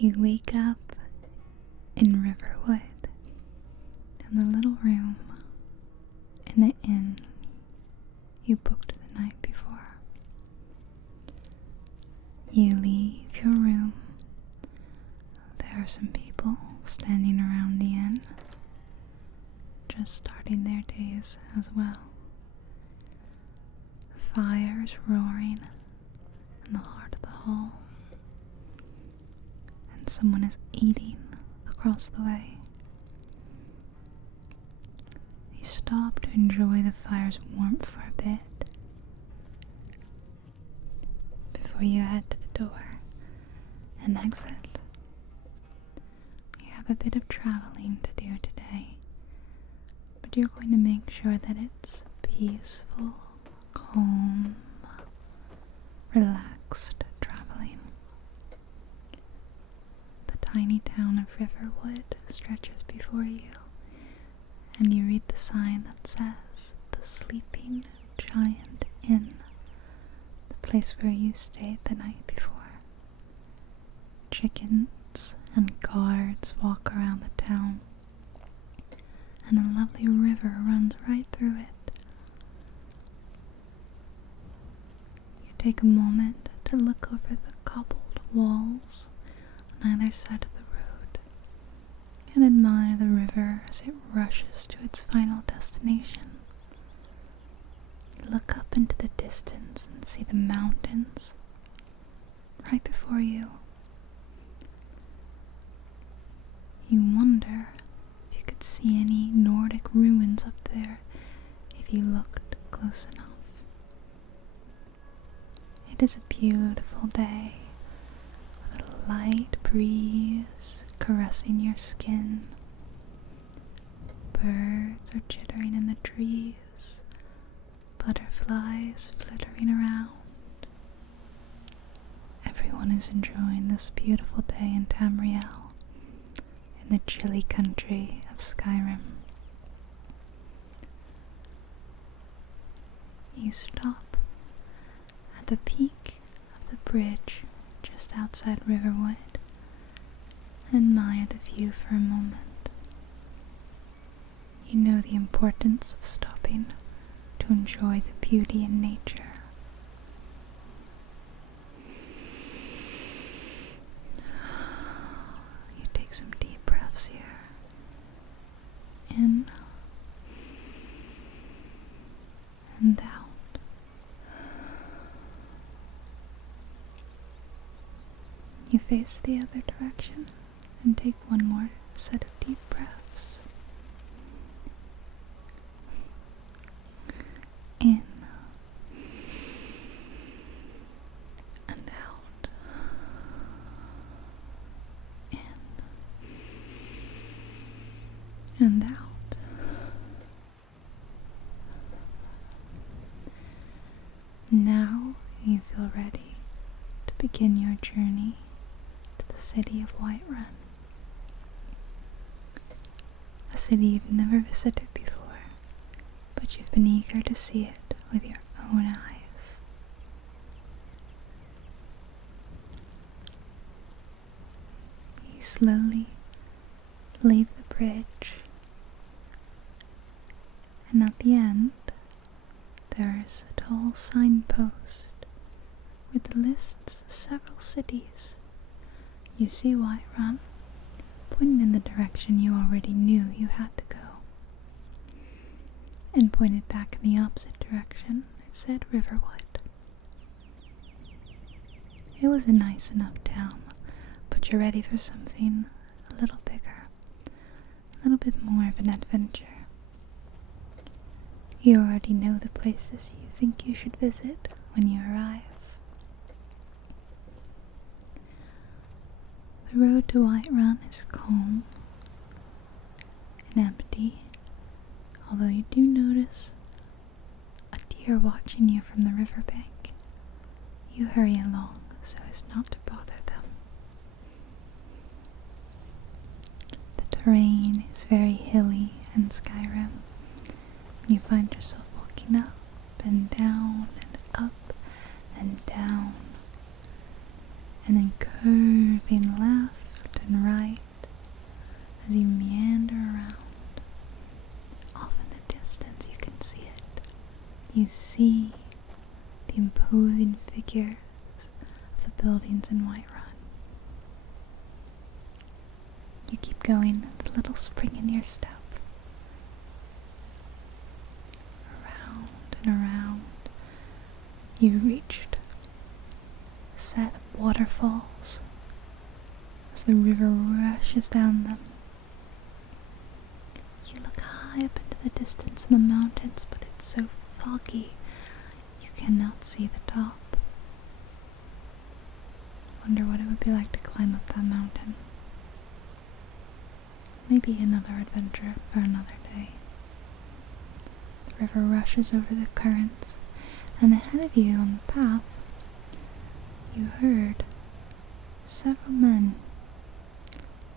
You wake up in Riverwood, in the little room in the inn you booked the night before. You leave your room. There are some people standing around the inn, just starting their days as well. The fire is roaring in the heart of the hall, and someone is eating across the way. You stop to enjoy the fire's warmth for a bit before you head to the door and exit. You have a bit of traveling to do today, but you're going to make sure that it's peaceful, calm, relaxed traveling. The tiny town of Riverwood stretches before you, and you read the sign that says the Sleeping Giant Inn, the place where you stayed the night before. Chickens and guards walk around the town, and a lovely river runs right through it. You take a moment to look over the cobbled walls on either side of the road and admire the river as it rushes to its final destination. You look up into the distance and see the mountains right before you. You wonder if you could see any Nordic ruins up there if you looked close enough. It is a beautiful day with a light breeze caressing your skin. Birds are chittering in the trees, butterflies flittering around. Everyone is enjoying this beautiful day in Tamriel, in the chilly country of Skyrim. You stop at the peak of the bridge just outside Riverwood and admire the view for a moment. You know the importance of stopping to enjoy the beauty in nature. You take some deep breaths here. In and out. You face the other direction and take one more set of deep breaths. In and out. In and out. Now you feel ready to begin your journey to the city of Whiterun. A city you've never visited before, but you've been eager to see it with your own eyes. You slowly leave the bridge, and at the end there is a tall signpost with lists of several cities. You see Whiterun pointed in the direction you already knew you had to go, and pointed back in the opposite direction it said Riverwood. It was a nice enough town, but you're ready for something a little bigger, a little bit more of an adventure. You already know the places you think you should visit when you arrive. The road to Whiterun is calm and empty, although you do notice a deer watching you from the riverbank. You hurry along so as not to bother them. The terrain is very hilly in Skyrim. You find yourself walking up and down and up and down, and then curving left see the imposing figures of the buildings in Whiterun. You keep going with a little spring in your step. Around and around, you reached a set of waterfalls as the river rushes down them. You look high up into the distance in the mountains, but it's so foggy you cannot see the top. Wonder what it would be like to climb up that mountain. Maybe another adventure for another day. The river rushes over the currents, and ahead of you on the path, you heard several men.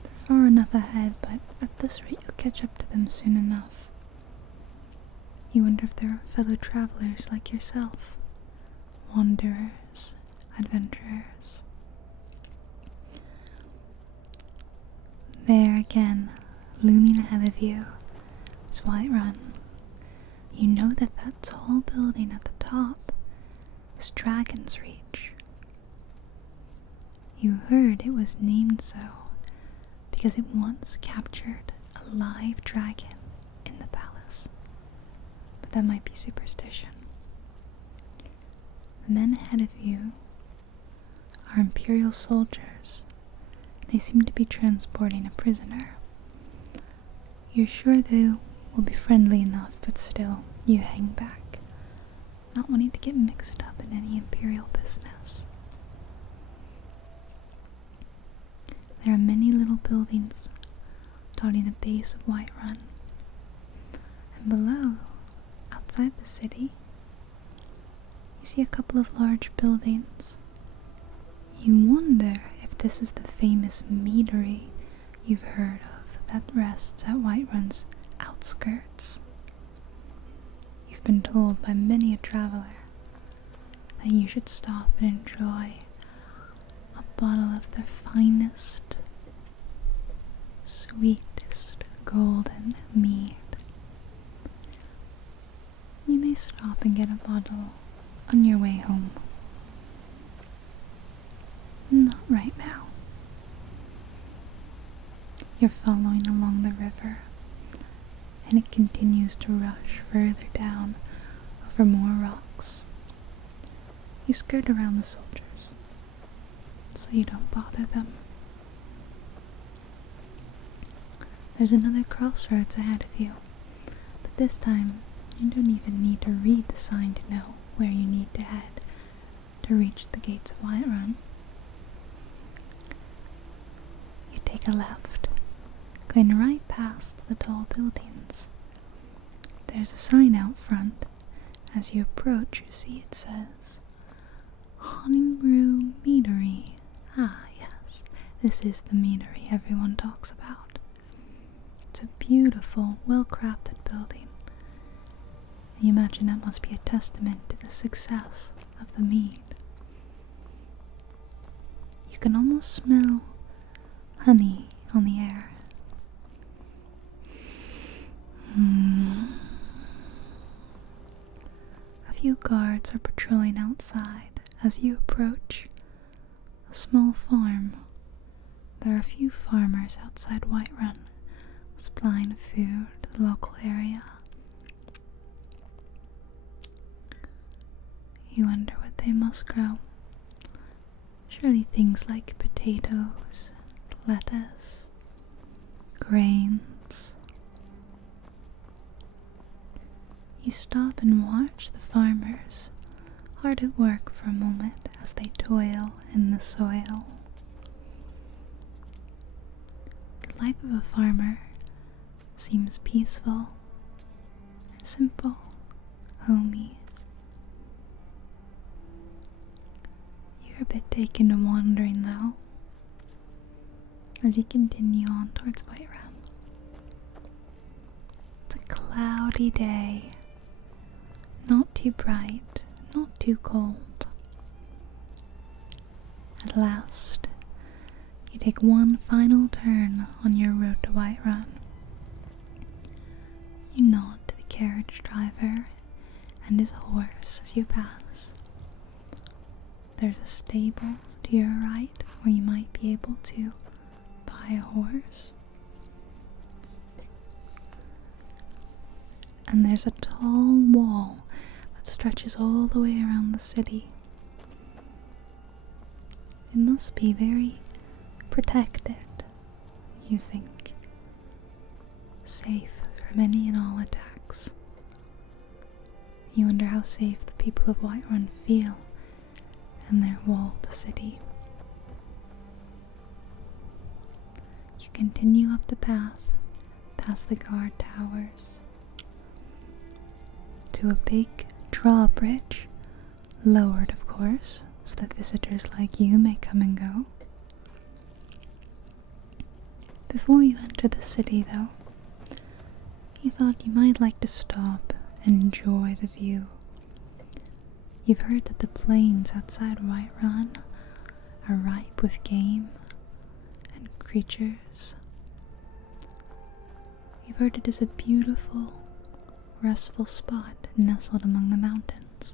They're far enough ahead, but at this rate you'll catch up to them soon enough. You wonder if they're fellow travelers like yourself, wanderers, adventurers. There again, looming ahead of you, is Whiterun. You know that that tall building at the top is Dragon's Reach. You heard it was named so because it once captured a live dragon in the palace. But that might be superstition. The men ahead of you are Imperial soldiers. They seem to be transporting a prisoner. You're sure they will be friendly enough, but still, you hang back, not wanting to get mixed up in any Imperial business. There are many little buildings dotting the base of Whiterun, and below, outside the city, you see a couple of large buildings. You wonder if this is the famous meadery you've heard of that rests at Whiterun's outskirts. You've been told by many a traveler that you should stop and enjoy a bottle of the finest, sweetest golden mead. You may stop and get a bottle on your way home. Not right now. You're following along the river, and it continues to rush further down over more rocks. You skirt around the soldiers, so you don't bother them. There's another crossroads ahead of you, but this time you don't even need to read the sign to know where you need to head to reach the gates of Whiterun. You take a left, going right past the tall buildings. There's a sign out front. As you approach, you see it says, Honningbrew Meadery. Ah, yes, this is the meadery everyone talks about. It's a beautiful, well-crafted building. You imagine that must be a testament to the success of the mead. You can almost smell honey on the air. A few guards are patrolling outside as you approach a small farm. There are a few farmers outside Whiterun supplying food to the local area. You wonder what they must grow. Surely things like potatoes, lettuce, grains. You stop and watch the farmers hard at work for a moment as they toil in the soil. The life of a farmer seems peaceful, simple, homey. You're a bit taken to wandering though, as you continue on towards Whiterun. It's a cloudy day, not too bright, not too cold. At last, you take one final turn on your road to Whiterun. You nod to the carriage driver and his horse as you pass. There's a stable to your right where you might be able to buy a horse. And there's a tall wall that stretches all the way around the city. It must be very protected, you think. Safe from any and all attacks. You wonder how safe the people of Whiterun feel in their walled city. You continue up the path, past the guard towers, to a big drawbridge, lowered of course, so that visitors like you may come and go. Before you enter the city, though, you thought you might like to stop and enjoy the view. You've heard that the plains outside Whiterun are ripe with game and creatures. You've heard it is a beautiful, restful spot nestled among the mountains,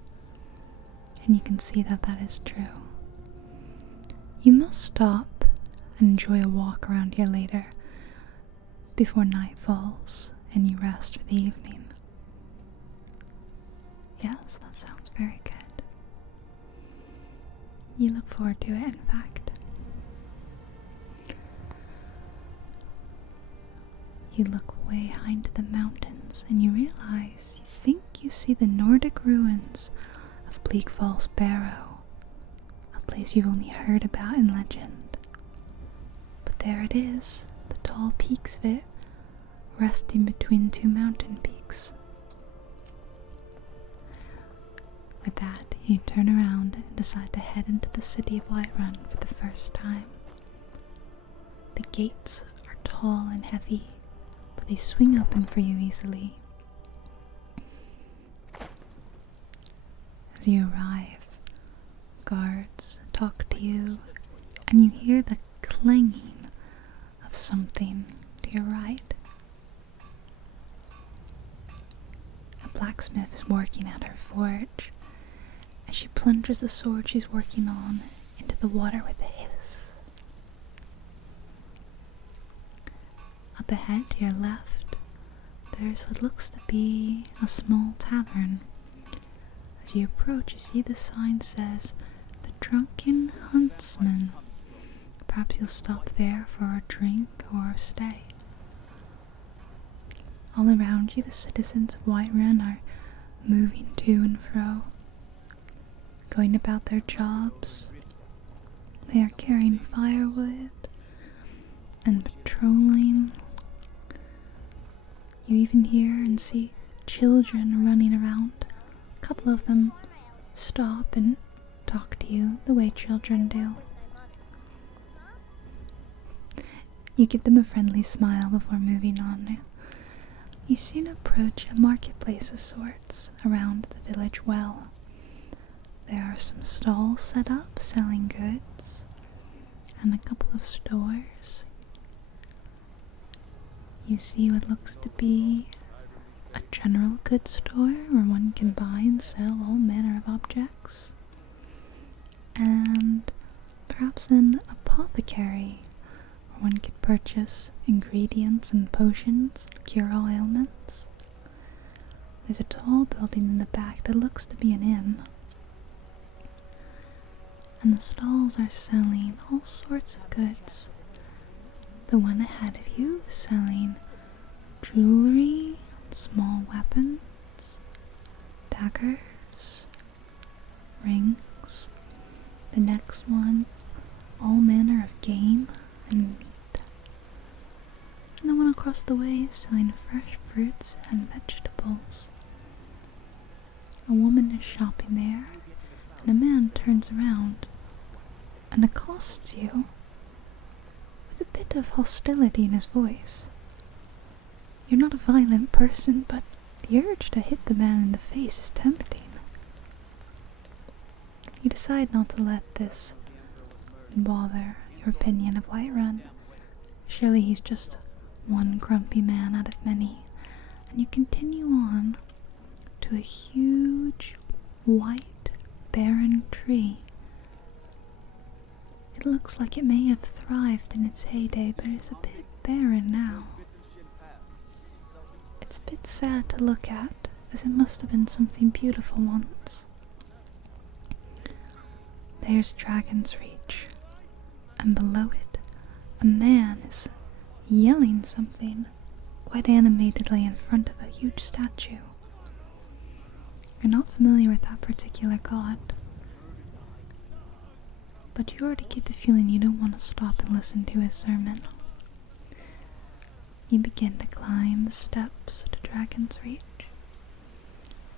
and you can see that that is true. You must stop and enjoy a walk around here later, before night falls and you rest for the evening. Yes, that sounds very good. You look forward to it, in fact. You look way high into the mountains and you realize you think you see the Nordic ruins of Bleak Falls Barrow, a place you've only heard about in legend. But there it is, the tall peaks of it, resting between two mountain peaks. With that, you turn around and decide to head into the city of Whiterun for the first time. The gates are tall and heavy, but they swing open for you easily. As you arrive, guards talk to you, and you hear the clanging of something to your right. A blacksmith is working at her forge, as she plunges the sword she's working on into the water with a hiss. Up ahead to your left, there's what looks to be a small tavern. As you approach, you see the sign says, "The Drunken Huntsman." Perhaps you'll stop there for a drink or a stay. All around you, the citizens of Whiterun are moving to and fro, going about their jobs. They are carrying firewood and patrolling. You even hear and see children running around. A couple of them stop and talk to you the way children do. You give them a friendly smile before moving on. You soon approach a marketplace of sorts around the village well. There are some stalls set up selling goods, and a couple of stores. You see what looks to be a general goods store where one can buy and sell all manner of objects, and perhaps an apothecary where one could purchase ingredients and potions to cure all ailments. There's a tall building in the back that looks to be an inn, and the stalls are selling all sorts of goods. The one ahead of you is selling jewelry, small weapons, daggers, rings. The next one, all manner of game and meat. And the one across the way is selling fresh fruits and vegetables. A woman is shopping there, and a man turns around and accosts you with a bit of hostility in his voice. You're not a violent person, but the urge to hit the man in the face is tempting. You decide not to let this bother your opinion of Whiterun. Surely he's just one grumpy man out of many, and you continue on to a huge, white, barren tree. It looks like it may have thrived in its heyday, but is a bit barren now. It's a bit sad to look at, as it must have been something beautiful once. There's Dragon's Reach, and below it, a man is yelling something quite animatedly in front of a huge statue. You're not familiar with that particular god, but you already get the feeling you don't want to stop and listen to his sermon. You begin to climb the steps to Dragon's Reach.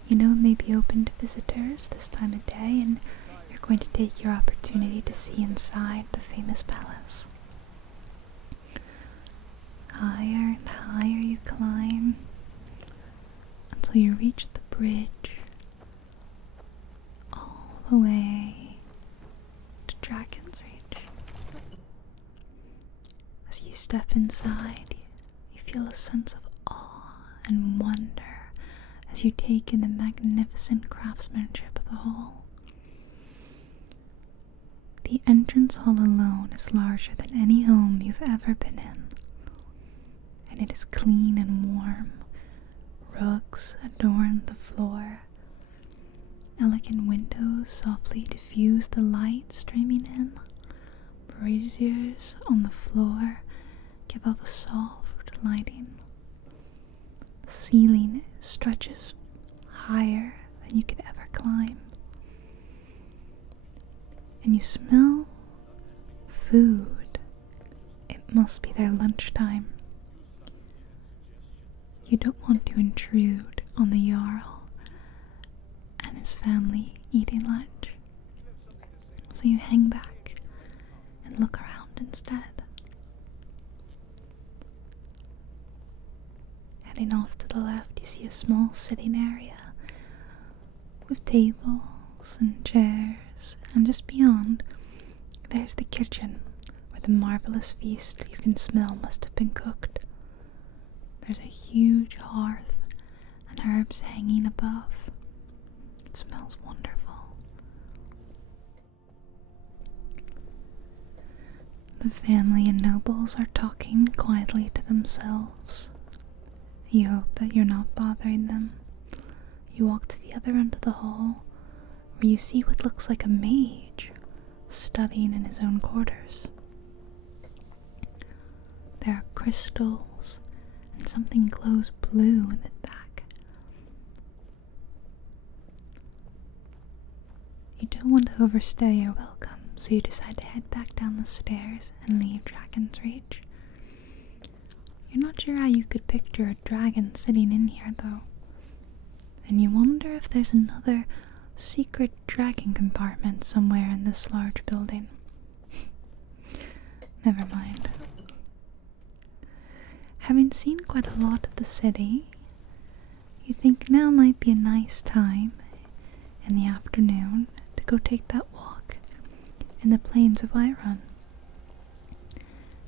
You know it may be open to visitors this time of day, and you're going to take your opportunity to see inside the famous palace. Higher and higher you climb until you reach the bridge all the way to Dragon's Reach. As you step inside, you feel a sense of awe and wonder as you take in the magnificent craftsmanship of the hall. The entrance hall alone is larger than any home you've ever been in. And it is clean and warm. Rugs adorn the floor. Elegant windows softly diffuse the light streaming in. Braziers on the floor give off a soft lighting. The ceiling stretches higher than you could ever climb. And you smell food. It must be their lunchtime. You don't want to intrude on the Jarl and his family eating lunch, so you hang back and look around instead. Heading off to the left, you see a small sitting area with tables and chairs, and just beyond, there's the kitchen where the marvelous feast you can smell must have been cooked. There's a huge hearth and herbs hanging above. It smells wonderful. The family and nobles are talking quietly to themselves. You hope that you're not bothering them. You walk to the other end of the hall, where you see what looks like a mage studying in his own quarters. There are crystals, and something glows blue in the back. You don't want to overstay your welcome, so you decide to head back down the stairs and leave Dragon's Reach. You're not sure how you could picture a dragon sitting in here, though, and you wonder if there's another secret dragon compartment somewhere in this large building. Never mind. Having seen quite a lot of the city, you think now might be a nice time in the afternoon to go take that walk in the plains of Whiterun.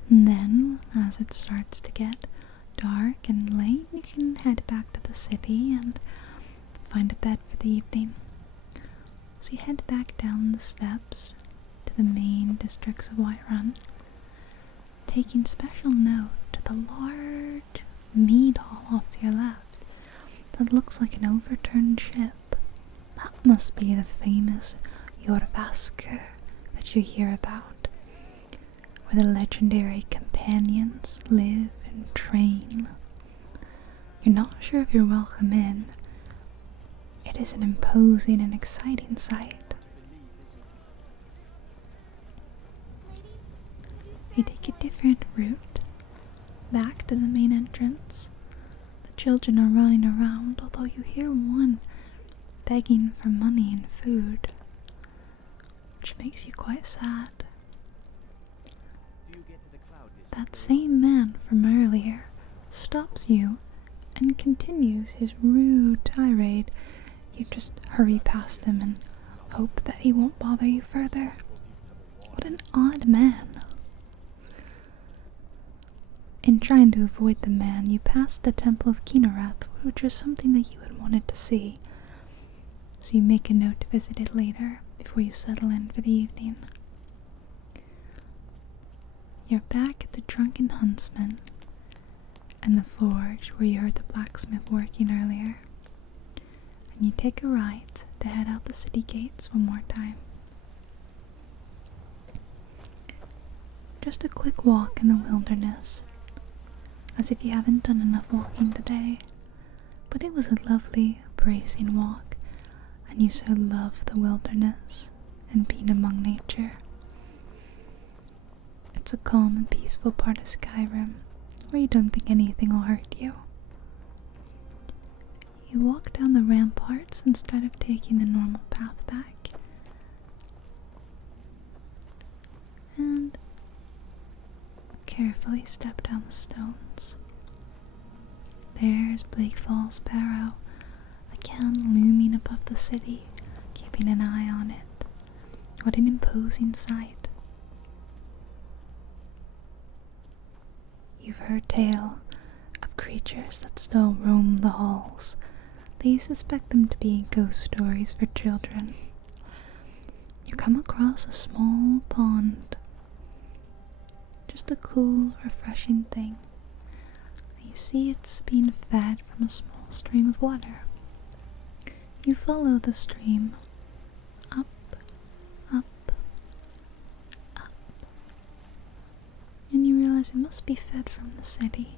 And then, as it starts to get dark and late, you can head back to the city and find a bed for the evening. So you head back down the steps to the main districts of Whiterun, taking special note to the large mead hall off to your left that looks like an overturned ship. That must be the famous Jorvasker that you hear about, where the legendary companions live and train. You're not sure if you're welcome in. It is an imposing and exciting sight. You take a different route back to the main entrance. The children are running around, although you hear one begging for money and food, which makes you quite sad. That same man from earlier stops you and continues his rude tirade. You just hurry past him and hope that he won't bother you further. What an odd man. In trying to avoid the man, you pass the Temple of Kinarath, which is something that you had wanted to see, so you make a note to visit it later before you settle in for the evening. You're back at the Drunken Huntsman and the forge where you heard the blacksmith working earlier, and you take a right to head out the city gates one more time. Just a quick walk in the wilderness, as if you haven't done enough walking today, but it was a lovely, bracing walk, and you so love the wilderness and being among nature. It's a calm and peaceful part of Skyrim, where you don't think anything will hurt you. You walk down the ramparts instead of taking the normal path back, and carefully step down the stones. There's Blake Falls Barrow, again looming above the city, keeping an eye on it. What an imposing sight. You've heard tale of creatures that still roam the halls. They suspect them to be ghost stories for children. You come across a small pond. Just a cool, refreshing thing. You see it's being fed from a small stream of water. You follow the stream up, up, up, and you realize it must be fed from the city.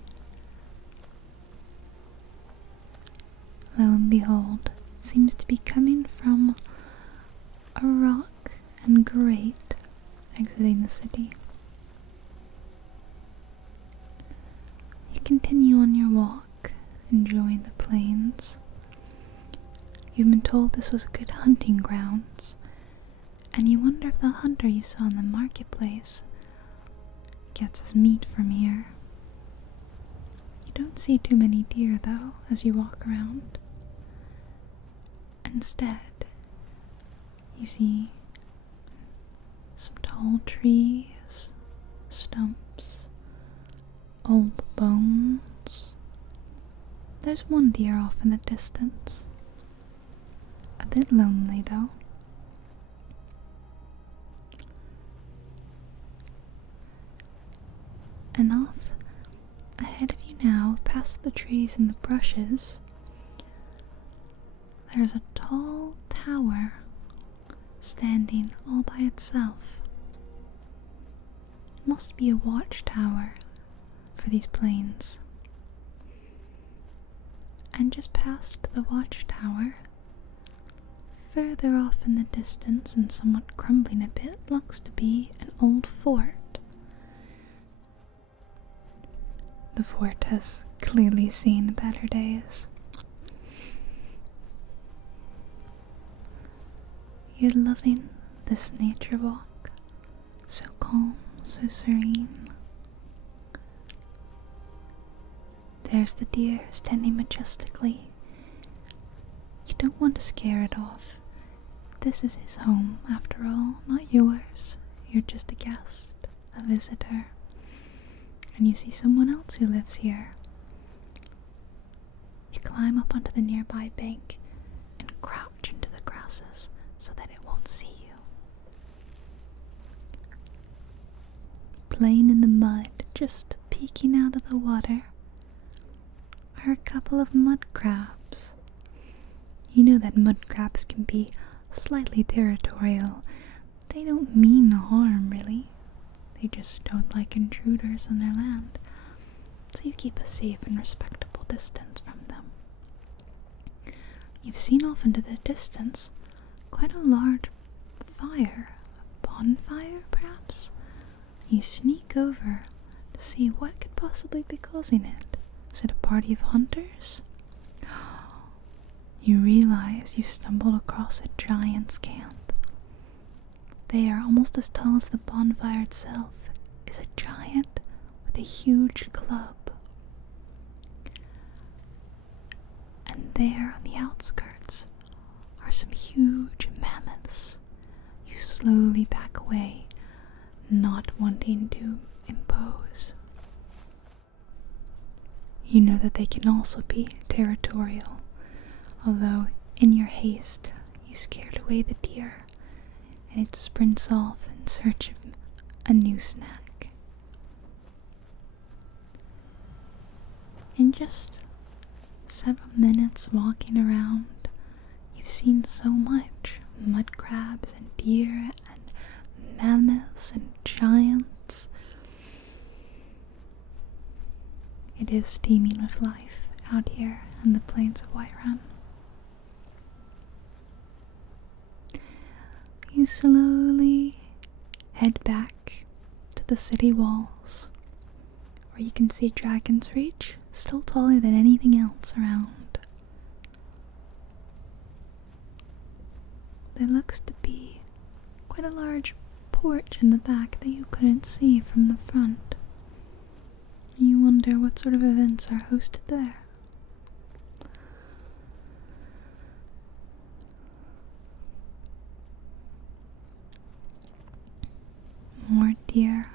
Lo and behold, it seems to be coming from a rock and grate exiting the city. You continue on your walk, enjoying the plains. You've been told this was good hunting grounds, and you wonder if the hunter you saw in the marketplace gets his meat from here. You don't see too many deer, though, as you walk around. Instead, you see some tall trees, stumps, old bones. There's one deer off in the distance. A bit lonely, though. And off ahead of you now, past the trees and the brushes, there's a tall tower standing all by itself. It must be a watchtower for these plains. And just past the watchtower, further off in the distance and somewhat crumbling a bit, looks to be an old fort. The fort has clearly seen better days. You're loving this nature walk, so calm, so serene. There's the deer standing majestically. You don't want to scare it off. This is his home, after all, not yours. You're just a guest, a visitor. And you see someone else who lives here. You climb up onto the nearby bank and crouch into the grasses so that it won't see you. Playing in the mud, just peeking out of the water, are a couple of mud crabs. You know that mud crabs can be slightly territorial. They don't mean no harm, really. They just don't like intruders on their land, so you keep a safe and respectable distance from them. You've seen off into the distance quite a large fire, a bonfire perhaps? You sneak over to see what could possibly be causing it. Is it a party of hunters? You realize you stumbled across a giant's camp. They are almost as tall as the bonfire itself, is a giant with a huge club. And there on the outskirts are some huge mammoths. You slowly back away, not wanting to impose. You know that they can also be territorial, although in your haste you scared away the deer, and it sprints off in search of a new snack. In just several minutes walking around, you've seen so much: mud crabs and deer and mammoths and giants. It is teeming with life out here in the plains of Whiterun. You slowly head back to the city walls, where you can see Dragon's Reach, still taller than anything else around. There looks to be quite a large porch in the back that you couldn't see from the front. You wonder what sort of events are hosted there. More deer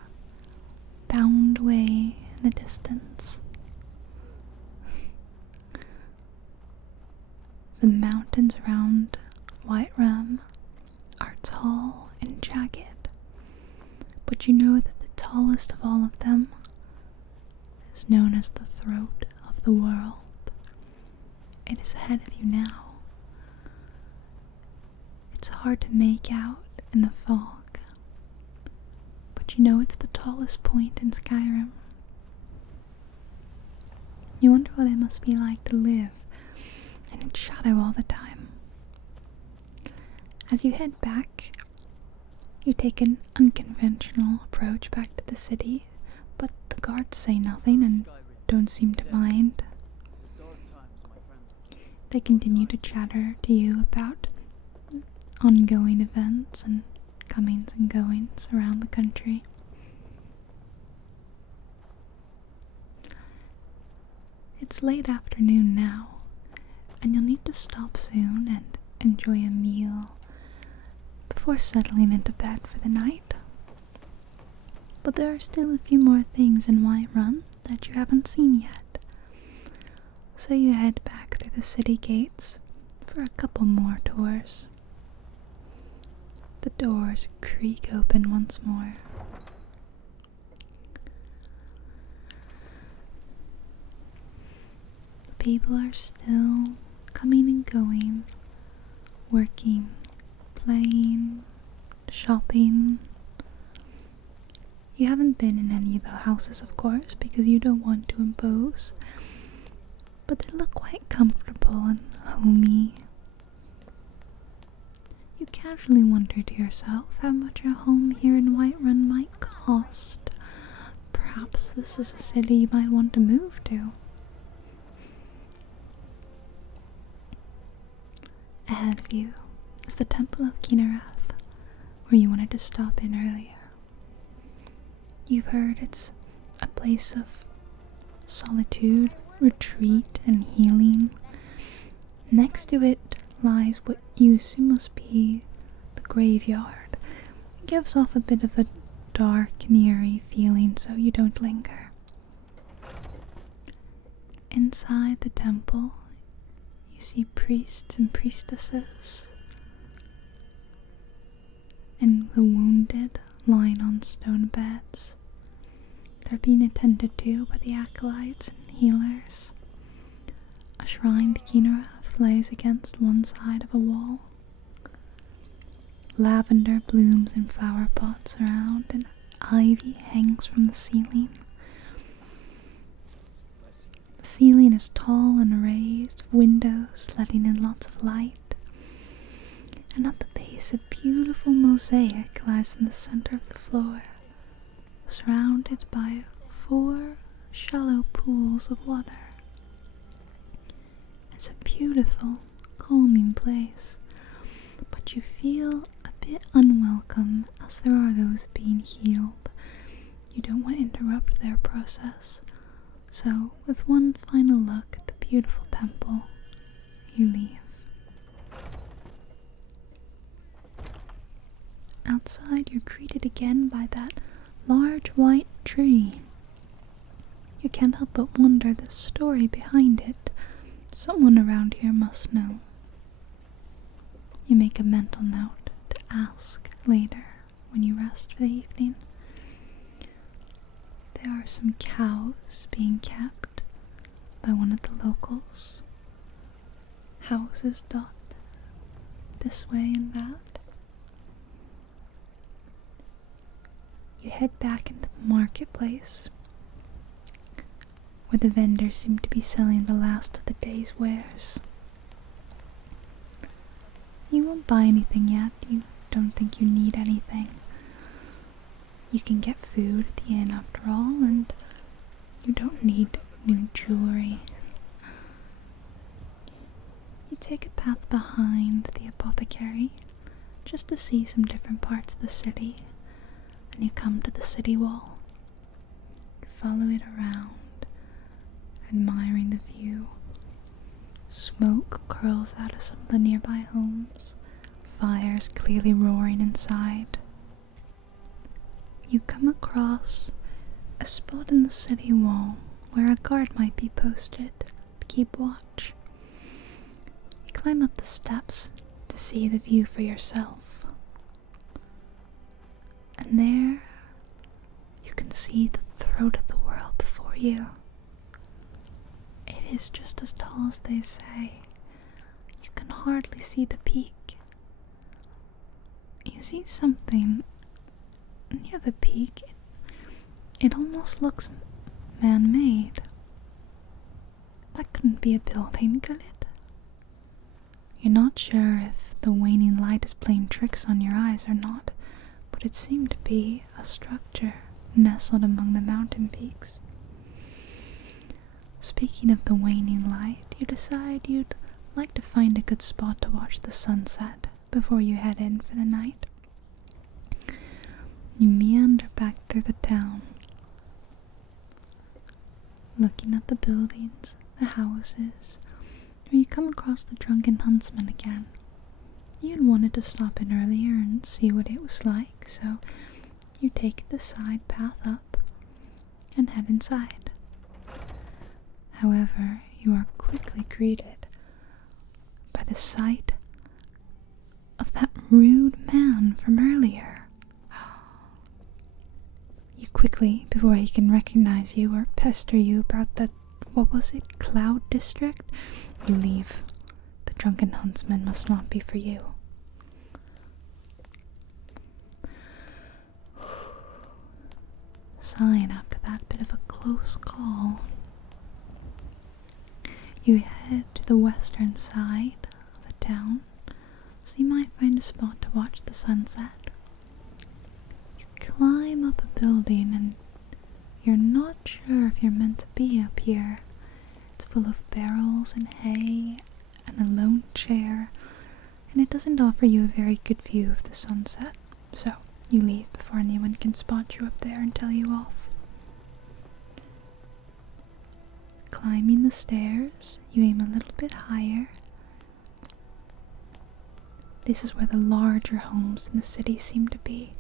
bound away in the distance. The mountains around Whiterun are tall and jagged, but you know that the tallest of all of them is known as the throat of the world. It is ahead of you now. It's hard to make out in the fog, but you know it's the tallest point in Skyrim. You wonder what it must be like to live in its shadow all the time. As you head back, you take an unconventional approach back to the city, but the guards say nothing and don't seem to mind. They continue to chatter to you about ongoing events and comings and goings around the country. It's late afternoon now, and you'll need to stop soon and enjoy a meal before settling into bed for the night. But there are still a few more things in Whiterun that you haven't seen yet, so you head back through the city gates for a couple more tours. The doors creak open once more. The people are still coming and going, working, playing, shopping. You haven't been in any of the houses, of course, because you don't want to impose, but they look quite comfortable and homey. You casually wonder to yourself how much a home here in Whiterun might cost. Perhaps this is a city you might want to move to. Ahead of you is the Temple of Kinarath, where you wanted to stop in earlier. You've heard it's a place of solitude, retreat, and healing. Next to it lies what you assume must be the graveyard. It gives off a bit of a dark and eerie feeling, so you don't linger. Inside the temple, you see priests and priestesses, and the wounded lying on stone beds. They're being attended to by the acolytes and healers. A shrine to Kinarath lays against one side of a wall. Lavender blooms in flower pots around, and ivy hangs from the ceiling. The ceiling is tall and raised, windows letting in lots of light. And at the base, a beautiful mosaic lies in the center of the floor, surrounded by 4 shallow pools of water. It's a beautiful, calming place, but you feel a bit unwelcome as there are those being healed. You don't want to interrupt their process, so with one final look at the beautiful temple, you leave. Outside, you're greeted again by that large white tree. You can't help but wonder the story behind it. Someone around here must know. you make a mental note to ask later when you rest for the evening. There are some cows being kept by one of the locals. Houses dot this way and that. You head back into the marketplace, where the vendors seem to be selling the last of the day's wares. You won't buy anything yet. You don't think you need anything. You can get food at the inn after all, and you don't need new jewelry. You take a path behind the apothecary just to see some different parts of the city, and you come to the city wall. You follow it around, admiring the view. Smoke curls out of some of the nearby homes, fires clearly roaring inside. You come across a spot in the city wall where a guard might be posted to keep watch. You climb up the steps to see the view for yourself. And there you can see the throat of the world before you. It is just as tall as they say. You can hardly see the peak. You see something near the peak. It almost looks man-made. That couldn't be a building, could it? You're not sure if the waning light is playing tricks on your eyes or not, but it seemed to be a structure nestled among the mountain peaks. Speaking of the waning light, you decide you'd like to find a good spot to watch the sunset before you head in for the night. You meander back through the town, looking at the buildings, the houses, when you come across the drunken huntsman again. You had wanted to stop in earlier and see what it was like, so you take the side path up and head inside. However, you are quickly greeted by the sight of that rude man from earlier. You quickly, before he can recognize you or pester you about that, what was it, Cloud District, you leave. The drunken huntsman must not be for you. Sighing after that bit of a close call, you head to the western side of the town, so you might find a spot to watch the sunset. You climb up a building and you're not sure if you're meant to be up here. It's full of barrels and hay and a lone chair, and it doesn't offer you a very good view of the sunset, so you leave before anyone can spot you up there and tell you off. Climbing the stairs, you aim a little bit higher. This is where the larger homes in the city seem to be.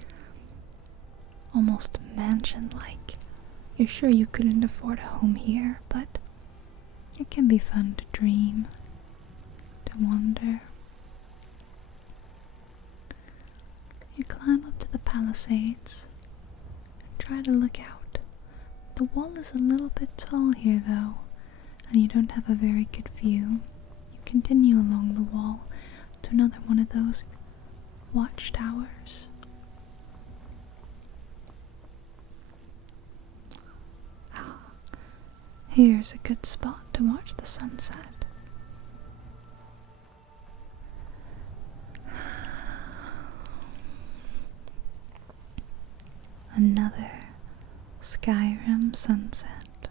Almost mansion-like. You're sure you couldn't afford a home here, but it can be fun to dream, to wonder. You climb up to the palisades and try to look out. The wall is a little bit tall here though, and you don't have a very good view. You continue along the wall to another one of those watchtowers. Here's a good spot to watch the sunset. Another Skyrim sunset.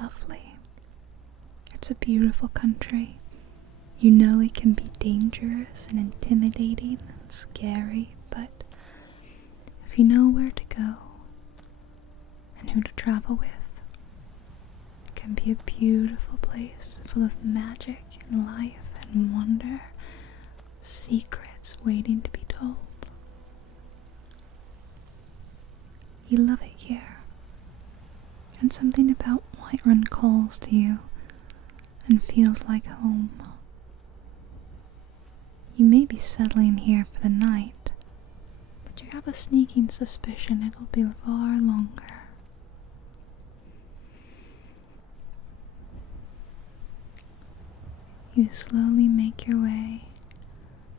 Lovely. It's a beautiful country. You know it can be dangerous and intimidating and scary, but if you know where to go and who to travel with, it can be a beautiful place full of magic and life and wonder, secrets waiting to be told. You love it here, and something about Whiterun calls to you and feels like home. You may be settling here for the night, but you have a sneaking suspicion it'll be far longer. You slowly make your way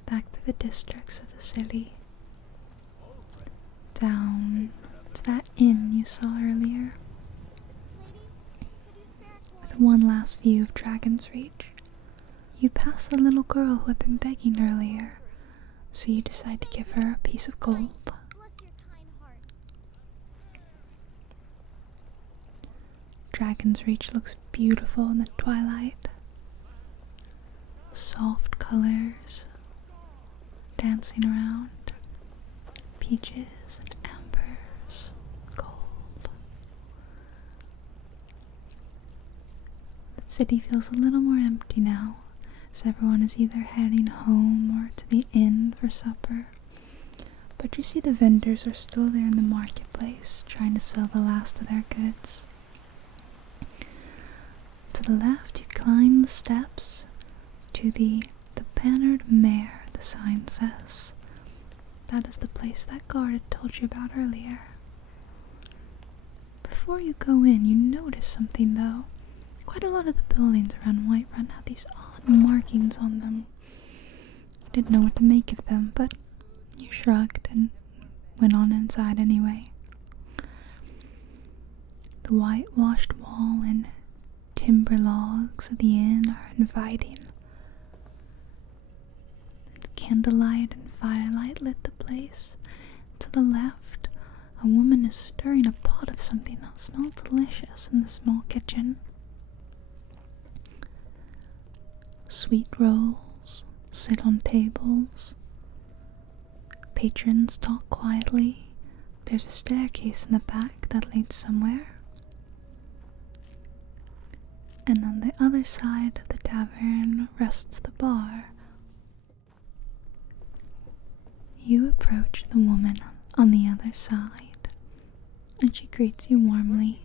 back to the districts of the city, down to that inn you saw earlier, with one last view of Dragon's Reach. You pass the little girl who had been begging earlier, so you decide to give her a piece of gold. Dragon's Reach looks beautiful in the twilight. Soft colors dancing around, peaches and ambers, gold. The city feels a little more empty now, as everyone is either heading home or to the inn for supper. But you see the vendors are still there in the marketplace, trying to sell the last of their goods. To the left, you climb the steps to the Bannered Mare, the sign says. That is the place that guard had told you about earlier. Before you go in, you notice something though. Quite a lot of the buildings around Whiterun have these odd markings on them. You didn't know what to make of them, but you shrugged and went on inside anyway. The whitewashed wall and timber logs of the inn are inviting. Candlelight and firelight lit the place. To the left, a woman is stirring a pot of something that smelled delicious in the small kitchen. Sweet rolls sit on tables. Patrons talk quietly. There's a staircase in the back that leads somewhere. And on the other side of the tavern rests the bar. You approach the woman on the other side, and she greets you warmly.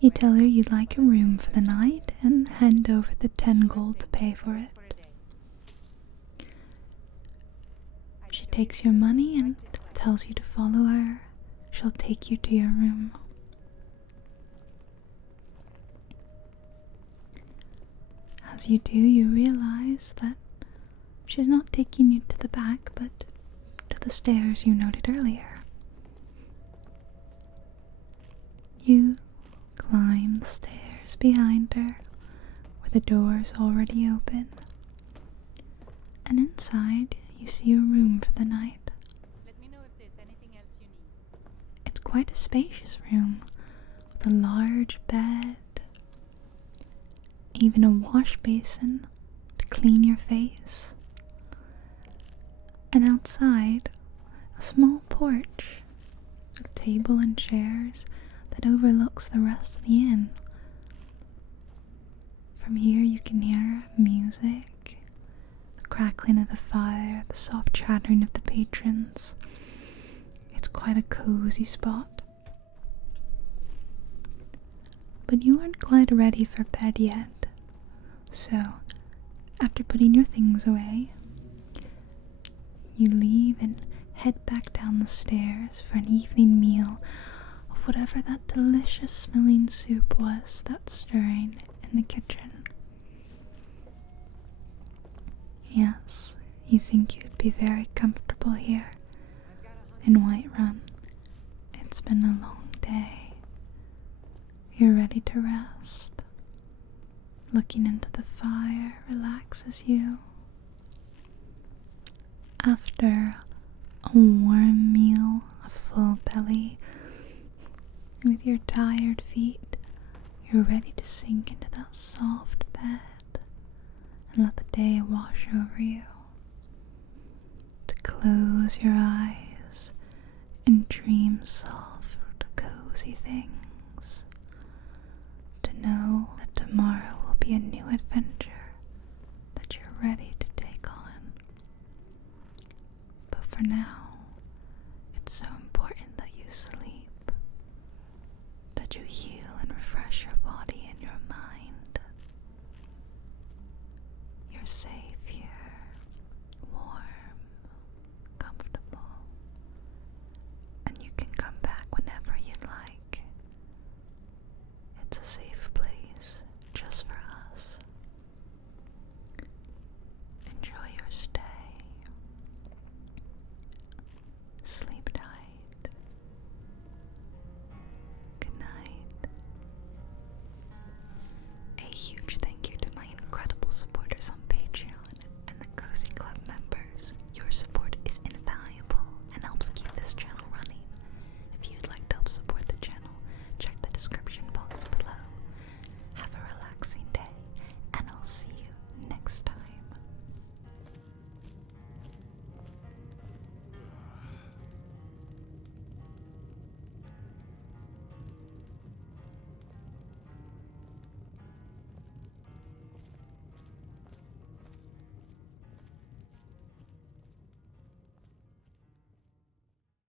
You tell her you'd like a room for the night and hand over the 10 gold to pay for it. She takes your money and tells you to follow her. She'll take you to your room. As you do, you realize that she's not taking you to the back, but to the stairs you noted earlier. You climb the stairs behind her, where the door is already open, and inside you see a room for the night. Let me know if there's anything else you need. It's quite a spacious room, with a large bed, even a wash basin to clean your face. And outside, a small porch, a table and chairs that overlooks the rest of the inn. From here you can hear music, the crackling of the fire, the soft chattering of the patrons. It's quite a cozy spot. But you aren't quite ready for bed yet, so after putting your things away, you leave and head back down the stairs for an evening meal of whatever that delicious smelling soup was that's stirring in the kitchen. Yes, you think you'd be very comfortable here in Whiterun. It's been a long day. You're ready to rest. Looking into the fire relaxes you. After a warm meal, a full belly, with your tired feet, you're ready to sink into that soft bed and let the day wash over you. To close your eyes and dream soft, cozy things. To know that tomorrow will be a new adventure that you're ready to take on. But for now, it's so important that you sleep, that you heal and refresh your body and your mind. safe here, warm, comfortable, and you can come back whenever you like. It's a safe